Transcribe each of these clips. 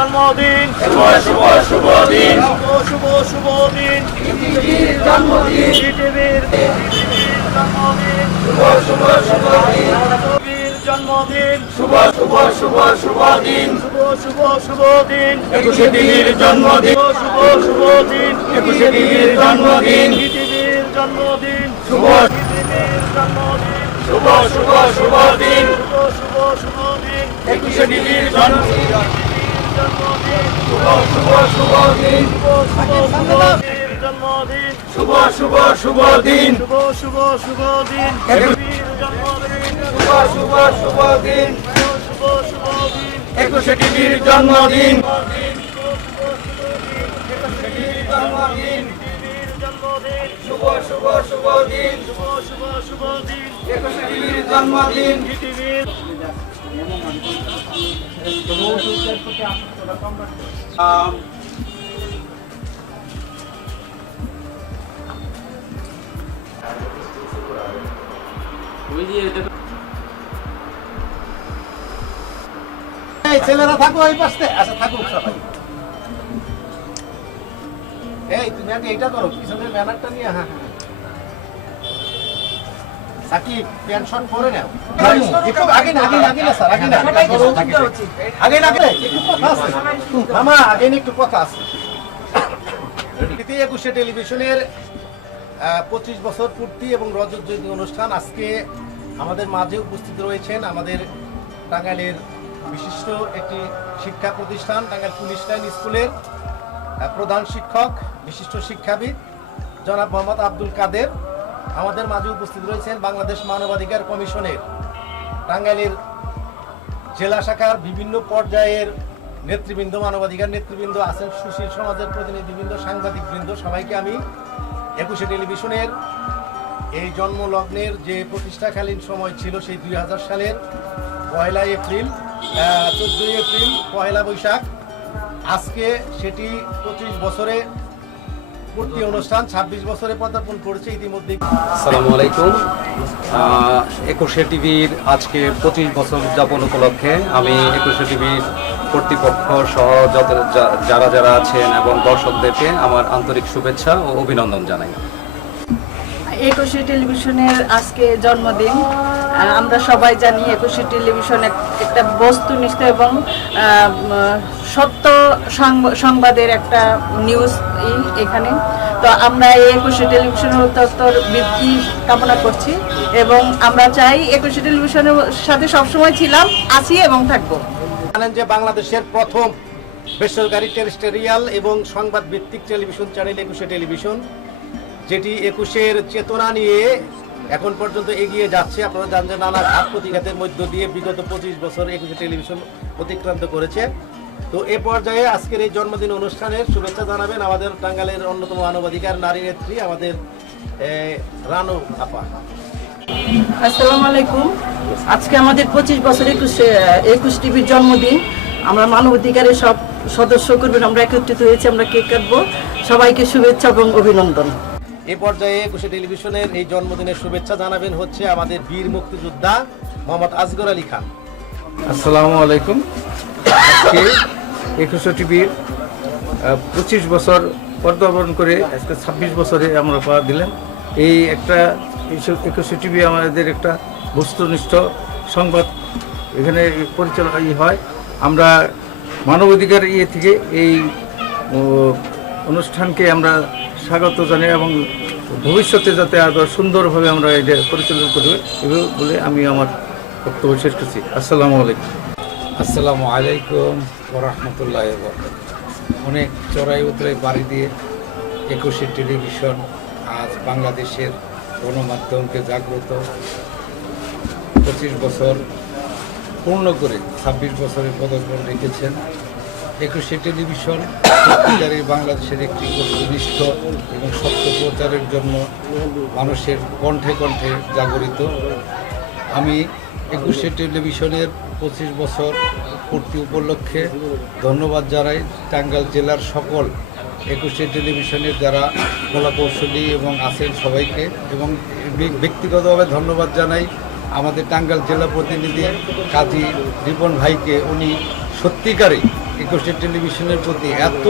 জন্মদিন শুভ শুভ শুভ দিন শুভ শুভ শুভ দিন জন্মদিন পৃথিবীর পৃথিবীর জন্মদিন শুভ শুভ শুভ দিন নবীর জন্মদিন শুভ শুভ শুভ শুভ দিন শুভ শুভ শুভ দিন একুশে দিনের জন্মদিন শুভ শুভ দিন একুশে দিনের জন্মদিন পৃথিবীর জন্মদিন শুভ পৃথিবীর জন্মদিন শুভ শুভ শুভ দিন শুভ শুভ শুভ দিন একুশে দিনের জন্মদিন জন্মদিন শুভ শুভ দিন জন্মদিন শুভ শুভ শুভ দিন। শুভ শুভ শুভ দিন শুভ শুভ শুভ দিন শুভ শুভ দিন একুশে দিনের জন্মদিন। শুভ শুভ শুভ দিন। শুভ শুভ শুভ দিন একুশে দিনের জন্মদিন। পৃথিবীর এই ছেলেরা থাকো এই পাশে। আচ্ছা থাকুক সবাই। এই তুমি আগে এটা করো পিছনের ব্যানারটা নিয়ে হ্যাঁ হ্যাঁ। সাকিব প্যান্ট শার্ট নাও। একটু আগে না আগে না আগে না স্যার আগে না আগে না আগে একটু কথা আছে। মামা আগে একটু কথা আছে। একুশে টেলিভিশনের পঁচিশ বছর পূর্তি এবং রজত জয়ন্তী অনুষ্ঠান। আজকে আমাদের মাঝে উপস্থিত রয়েছেন আমাদের টাঙ্গাইলের বিশিষ্ট একটি শিক্ষা প্রতিষ্ঠান, টাঙ্গাইল পুলিশ লাইন স্কুলের প্রধান শিক্ষক, বিশিষ্ট শিক্ষাবিদ, জনাব মোহাম্মদ আব্দুল কাদের। আমাদের মাঝে উপস্থিত রয়েছেন বাংলাদেশ মানবাধিকার কমিশনের, টাঙ্গাইলের জেলা শাখার বিভিন্ন পর্যায়ের নেতৃবৃন্দ, মানবাধিকার নেতৃবৃন্দ, আছেন সুশীল সমাজের প্রতিনিধিবৃন্দ, সাংবাদিকবৃন্দ। সবাইকে আমি একুশে টেলিভিশনের এই জন্মলগ্নের যে প্রতিষ্ঠাকালীন সময় ছিল সেই দুই হাজার সালের পয়লা এপ্রিল চোদ্দই এপ্রিল, পয়লা বৈশাখ। আজকে সেটি পঁচিশ বছরে পূর্তি অনুষ্ঠান ছাব্বিশ বছরে পদার্পণ করেছে ইতিমধ্যে আসসালামু আলাইকুম। একুশে টিভির আজকে পঁচিশ বছর উদযাপন উপলক্ষে আমি একুশে টিভির কর্তৃপক্ষ সহ যত যারা যারা আছেন এবং দর্শকদেরকে আমার আন্তরিক শুভেচ্ছা ও অভিনন্দন জানাই। একুশে টেলিভিশনের আজকে জন্মদিন। আহ, আমরা সবাই জানি একুশে টেলিভিশন এক- একটা বস্তুনিষ্ঠ এবং সত্য সাংব- সংবাদের একটা নিউজ এখানে। তো আমরা এই একুশে টেলিভিশনের উত্তর বৃদ্ধি কামনা করছি এবং আমরা চাই একুশে টেলিভিশনের সাথে সবসময় ছিলাম, আছি এবং থাকব। জানেন যে বাংলাদেশের প্রথম বেসরকারি টেরিস্টেরিয়াল এবং সংবাদ ভিত্তিক টেলিভিশন চ্যানেল একুশে টেলিভিশন যেটি একুশের চেতনা নিয়ে এখন পর্যন্ত এগিয়ে যাচ্ছে। আপনারা জানেন যে নানা ঘাত প্রতিঘাতের মধ্য দিয়ে বিগত পঁচিশ বছর একুশে টেলিভিশন অতিক্রান্ত করেছে। তো এ পর্যায়ে আজকের এই জন্মদিন অনুষ্ঠানের শুভেচ্ছা জানাবেন আমাদের টাঙ্গালের অন্যতম মানবাধিকার নারী নেত্রী, আমাদের রানু আপা। আসসালামু আলাইকুম। আজকে আমাদের পঁচিশ বছর একুশ একুশ টিভির জন্মদিন। আমরা মানবাধিকারের সব সদস্য করবেন আমরা একত্রিত হয়েছি, আমরা কেক কাটবো। সবাইকে শুভেচ্ছা এবং অভিনন্দন। এ পর্যায়ে একুশে টেলিভিশনের এই জন্মদিনের শুভেচ্ছা জানাবেন হচ্ছে আমাদের বীর মুক্তিযোদ্ধা মোহাম্মদ আজগর আলী খান। আসসালামু আলাইকুম। আজকে একুশো টিভির পঁচিশ বছর পদার্পণ করে আজকে ছাব্বিশ বছরে আমরা পা দিলেন। এই একটা একুশে টিভি আমাদের একটা বস্তুনিষ্ঠ সংবাদ এখানে পরিচালনা হয়। আমরা মানবাধিকার ইয়ে থেকে এই অনুষ্ঠানকে আমরা স্বাগত জানাই এবং ভবিষ্যতে যাতে আরও সুন্দরভাবে আমরা এটা পরিচালনা করি এভাবে বলে আমি আমার বক্তব্য শেষ করছি। আসসালামু আলাইকুম। আসসালামু আলাইকুম রহমতুল্লাহ অনেক চড়াই উতরাই বাড়ি দিয়ে একুশে টেলিভিশন আজ বাংলাদেশের গণমাধ্যমকে জাগ্রত। পঁচিশ বছর পূর্ণ করে ছাব্বিশ বছরের পদর্পণ রেখেছেন। একুশে টেলিভিশন সত্যিকারে বাংলাদেশের একটি বস্তুনিষ্ঠ এবং সত্য প্রচারের জন্য মানুষের কণ্ঠে কণ্ঠে জাগরিত। আমি একুশে টেলিভিশনের পঁচিশ বছর পূর্তি উপলক্ষে ধন্যবাদ জানাই টাঙ্গাইল জেলার সকল একুশে টেলিভিশনের যারা কলাকৌশলী এবং আছেন সবাইকে এবং ব্যক্তিগতভাবে ধন্যবাদ জানাই আমাদের টাঙ্গাইল জেলা প্রতিনিধি কাজী রিপন ভাইকে। উনি সত্যিকারে একুশে টেলিভিশনের প্রতি এত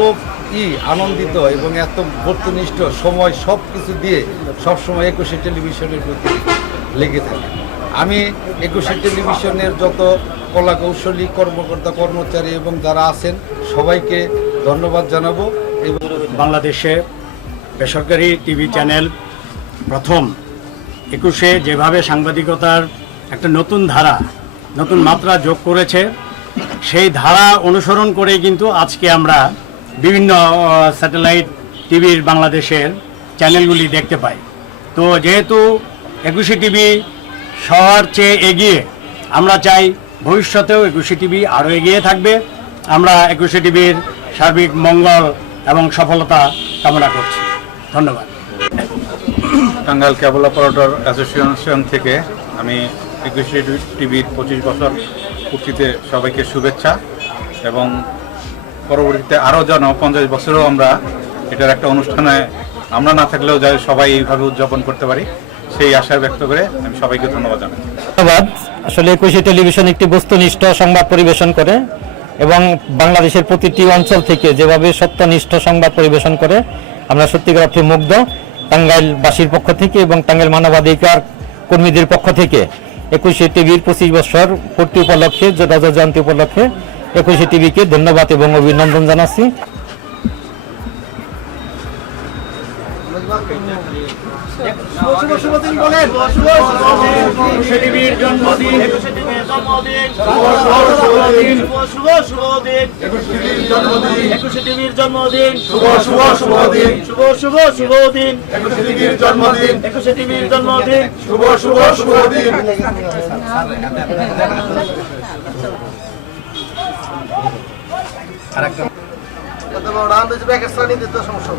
ই আনন্দিত এবং এত বস্তুনিষ্ঠ সময় সব কিছু দিয়ে সব সময় একুশে টেলিভিশনের প্রতি লেগে থাকে। আমি একুশে টেলিভিশনের যত কলা কৌশলী কর্মকর্তা, কর্মচারী এবং যারা আছেন, সবাইকে ধন্যবাদ জানাব এবং বাংলাদেশে বেসরকারি টিভি চ্যানেল প্রথম একুশে যেভাবে সাংবাদিকতার একটা নতুন ধারা, নতুন মাত্রা যোগ করেছে সেই ধারা অনুসরণ করে কিন্তু আজকে আমরা বিভিন্ন স্যাটেলাইট টিভির বাংলাদেশের চ্যানেলগুলি দেখতে পাই। তো যেহেতু একুশে টিভি সবার চেয়ে এগিয়ে, আমরা চাই ভবিষ্যতেও একুশে টিভি আরও এগিয়ে থাকবে। আমরা একুশে টিভির সার্বিক মঙ্গল এবং সফলতা কামনা করছি। ধন্যবাদ। টাঙ্গাইল কেবল অপারেটর অ্যাসোসিয়েশন থেকে আমি একুশে টিভির পঁচিশ বছর পূর্তিতে সবাইকে শুভেচ্ছা এবং পরবর্তীতে আরও যেন পঞ্চাশ বছরেও আমরা এটার একটা অনুষ্ঠানে আমরা না থাকলেও যাই সবাই এইভাবে উদযাপন করতে পারি, সেই আশা ব্যক্ত করে আমি সবাইকে ধন্যবাদ জানাই ধন্যবাদ। আসলে একুশে টেলিভিশন একটি বস্তুনিষ্ঠ সংবাদ পরিবেশন করে এবং বাংলাদেশের প্রতিটি অঞ্চল থেকে যেভাবে সত্যনিষ্ঠ সংবাদ পরিবেশন করে, আমরা সত্যিকার অর্থে মুগ্ধ টাঙ্গাইলবাসীর পক্ষ থেকে এবং টাঙ্গাইল মানবাধিকার কর্মীদের পক্ষ থেকে। একুশে টিভির পঁচিশ বছর পূর্তি উপলক্ষে রজত জয়ন্তী উপলক্ষে একুশে টিভিকে ধন্যবাদ এবং অভিনন্দন জানাচ্ছি। জন্মদিন। জন্মদিন। শুভ শুভ শুভ দিন। একুশে টিভির জন্মদিন। শুভ শুভ শুভ দিন। শুভ শুভ শুভ দিন। একুশে টিভির জন্মদিন। একুশে টিভির জন্মদিন। শুভ শুভ শুভ দিন। আরেকটা ব্যাগ সমস্যা।